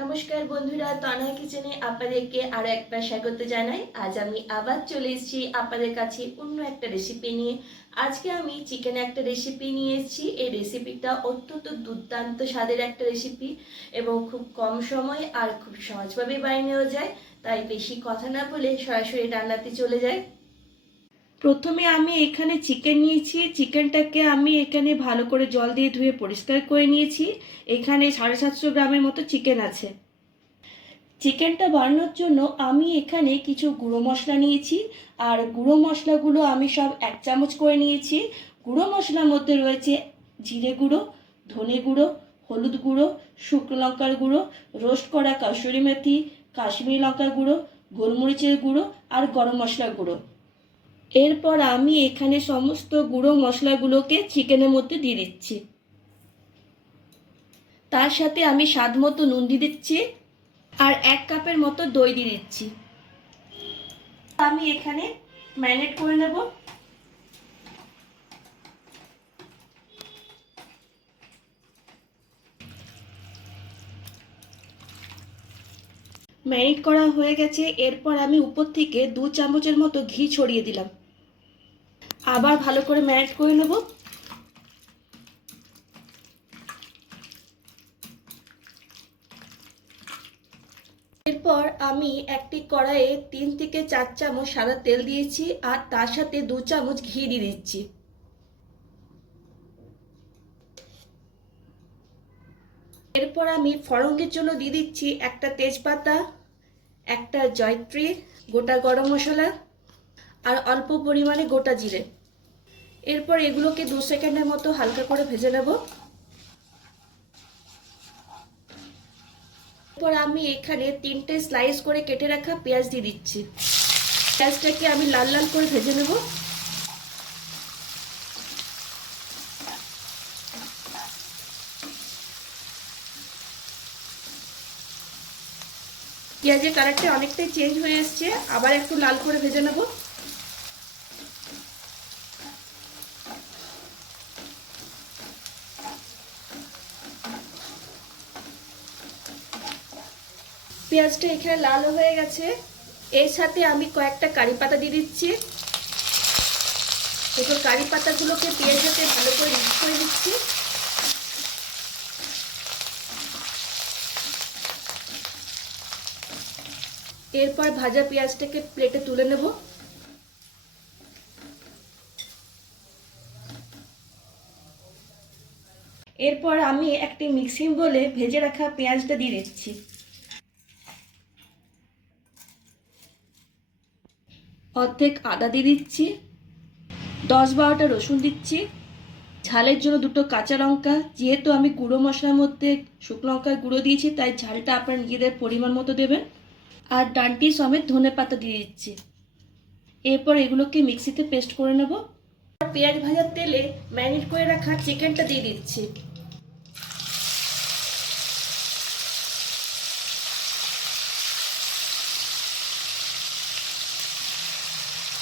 নমস্কার বন্ধুরা তনয় কিচেনে আপনাদেরকে আরও একবার স্বাগত জানাই। আজ আমি আবার চলে এসেছি আপনাদের কাছে অন্য একটা রেসিপি নিয়ে। আজকে আমি চিকেন একটা রেসিপি নিয়ে এসেছি। এই রেসিপিটা অত্যন্ত দুর্দান্ত স্বাদের একটা রেসিপি এবং খুব কম সময় আর খুব সহজভাবে বানিয়ে নেওয়া যায়। তাই বেশি কথা না বলে সরাসরি রান্নাতে চলে যায় প্রথমে আমি এখানে চিকেন নিয়েছি। চিকেনটাকে আমি এখানে ভালো করে জল দিয়ে ধুয়ে পরিষ্কার করে নিয়েছি। এখানে সাড়ে সাতশো গ্রামের মতো চিকেন আছে। চিকেনটা বানানোর জন্য আমি এখানে কিছু গুঁড়ো মশলা নিয়েছি। আর গুঁড়ো মশলাগুলো আমি সব এক চামচ করে নিয়েছি। গুঁড়ো মশলার মধ্যে রয়েছে জিরে গুঁড়ো, ধনে গুঁড়ো, হলুদ গুঁড়ো, শুকনো লঙ্কার গুঁড়ো, রোস্ট করা কাসুরি মেথি, কাশ্মীরি লঙ্কার গুঁড়ো, গোলমরিচের গুঁড়ো আর গরম মশলার গুঁড়ো। এরপর আমি এখানে সমস্ত গুঁড়ো মশলাগুলোকে চিকেনের মধ্যে দিয়ে দিচ্ছি। তার সাথে আমি স্বাদ মতো নুন দিয়ে দিচ্ছি আর এক কাপের মতো দই দিয়ে দিচ্ছি। আমি এখানে ম্যারিনেট করে নেব। ম্যারিনেট করা হয়ে গেছে। এরপর আমি উপর থেকে দু চামচের মতো ঘি ছড়িয়ে দিলাম। আবার ভালো করে ম্যারিনেট করে নেব। এরপর আমি একটি কড়াইয়ে তিন থেকে চার চামচ সাদা তেল দিয়েছি আর তার সাথে দু চামচ ঘি দিয়ে দিচ্ছি। এরপর আমি ফড়ঙ্গের জন্য দিয়ে দিচ্ছি একটা তেজপাতা, একটা জয়ত্রী, গোটা গরম মশলা আর অল্প পরিমাণে গোটা জিরে। এরপর এগুলোকে দু সেকেন্ডের মতো হালকা করে ভেজে নেব। এরপর আমি এখানে তিনটে স্লাইস করে কেটে রাখা পেঁয়াজ দিয়ে দিচ্ছি। পেঁয়াজটাকে আমি লাল লাল করে ভেজে নেব। পেঁয়াজের কালারটা অনেকটাই চেঞ্জ হয়ে এসছে, আবার একটু লাল করে ভেজে নেব। পেঁয়াজটা এখানে লাল হয়ে গেছে। এর সাথে আমি কয়েকটা কারি পাতা দিয়ে দিচ্ছি। এরপর কারি পাতাগুলোকে পেঁয়াজের ভালো করে মিক্স করে দিচ্ছি এরপর ভাজা পেঁয়াজটাকে প্লেটে তুলে নেব। এরপর আমি একটি মিক্সিং বলে ভেজে রাখা পেঁয়াজটা দিয়ে দিচ্ছি। অর্ধেক আদা দিয়ে দিচ্ছি, দশ বারোটা রসুন দিচ্ছি, ঝালের জন্য দুটো কাঁচা লঙ্কা, যেহেতু আমি গুঁড়ো মশলার মধ্যে শুকনো লঙ্কার গুঁড়ো দিয়েছি, তাই ঝালটা আপনার নিজেদের পরিমাণ মতো দেবেন। আর ডানটি সমেত ধনে পাতা দিয়ে দিচ্ছি। এরপর এগুলোকে মিক্সিতে পেস্ট করে নেব। পেঁয়াজ ভাজার তেলে ম্যারিনেট করে রাখা চিকেনটা দিয়ে দিচ্ছি।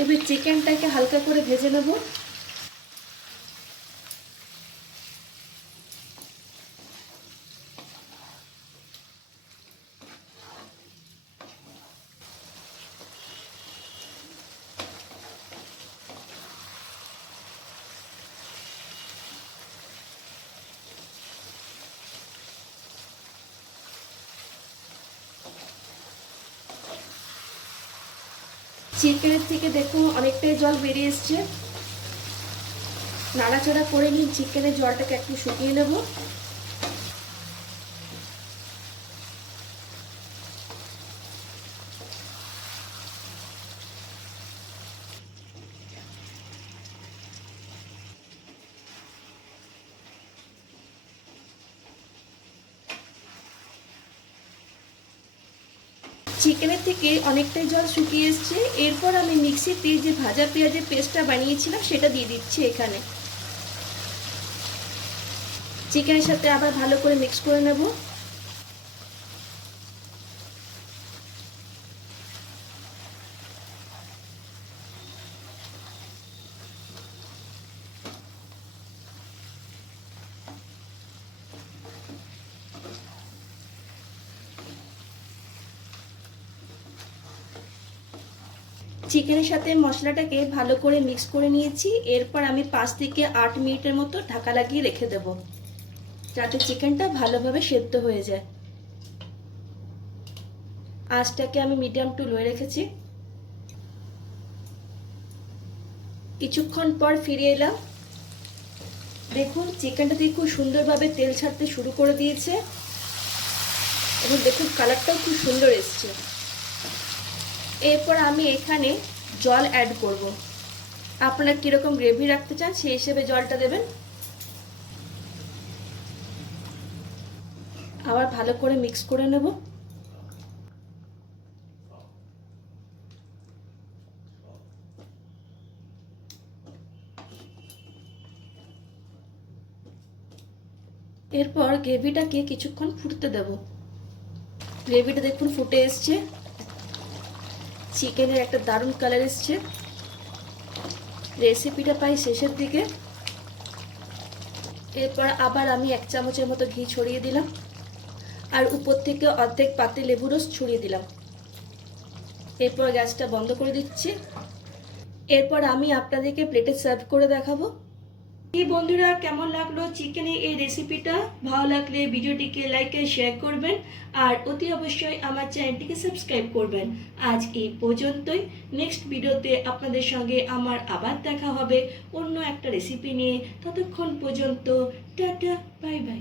এবার চিকেনটাকে হালকা করে ভেজে নেব। চিকেনের থেকে দেখো অনেকটাই জল বেরিয়ে এসছে। নাড়াচাড়া করে নিন চিকেনের জলটাকে একটু শুকিয়ে নেব। চিকেনের থেকে অনেকটাই জল শুকিয়ে এসছে। এরপর আমি মিক্সিতে যে ভাজা পেঁয়াজের পেস্টটা বানিয়েছিলাম, সেটা দিয়ে দিচ্ছি এখানে। চিকেনের সাথে আবার ভালো করে মিক্স করে নেব। চিকেনের সাথে মশলাটাকে ভালো করে মিক্স করে নিয়েছি। এরপর আমি পাঁচ থেকে আট মিনিটের মতো ঢাকা লাগিয়ে রেখে দেব, যাতে চিকেনটা ভালোভাবে সেদ্ধ হয়ে যায়। আঁচটাকে আমি মিডিয়াম টু লোয়ে রেখেছি। কিছুক্ষণ পর ফিরে এলাম। দেখুন, চিকেনটা দিয়ে খুব সুন্দরভাবে তেল ছাড়তে শুরু করে দিয়েছে। এবং দেখুন, কালারটাও খুব সুন্দর এসছে। এরপর আমি এখানে জল অ্যাড করব। আপনারা কীরকম গ্রেভি রাখতে চান সেই হিসেবে জলটা দেবেন। আবার ভালো করে মিক্স করে নেব। এরপর গ্রেভিটাকে কিছুক্ষণ ফুটতে দেব। গ্রেভিটা দেখুন ফুটে এসছে। চিকেনের একটা দারুণ কালার এসছে। রেসিপিটা পাই শেষের দিকে। এরপর আবার আমি এক চামচের মতো ঘি ছড়িয়ে দিলাম। আর উপর থেকে অর্ধেক পাতে লেবু রস ছড়িয়ে দিলাম। এরপর গ্যাসটা বন্ধ করে দিচ্ছি। এরপর আমি আপনাদেরকে প্লেটে সার্ভ করে দেখাবো। এই বন্ধুরা, কেমন লাগল চিকেনের এই রেসিপিটা ভালো লাগলে ভিডিওটিকে লাইক শেয়ার করবেন আর অতি অবশ্যই আমার চ্যানেলটিকে সাবস্ক্রাইব করবেন। আজ এই পর্যন্তই। নেক্সট ভিডিওতে আপনাদের সঙ্গে আমার আবার দেখা হবে অন্য একটা রেসিপি নিয়ে। ততক্ষণ পর্যন্ত, টাটা বাই বাই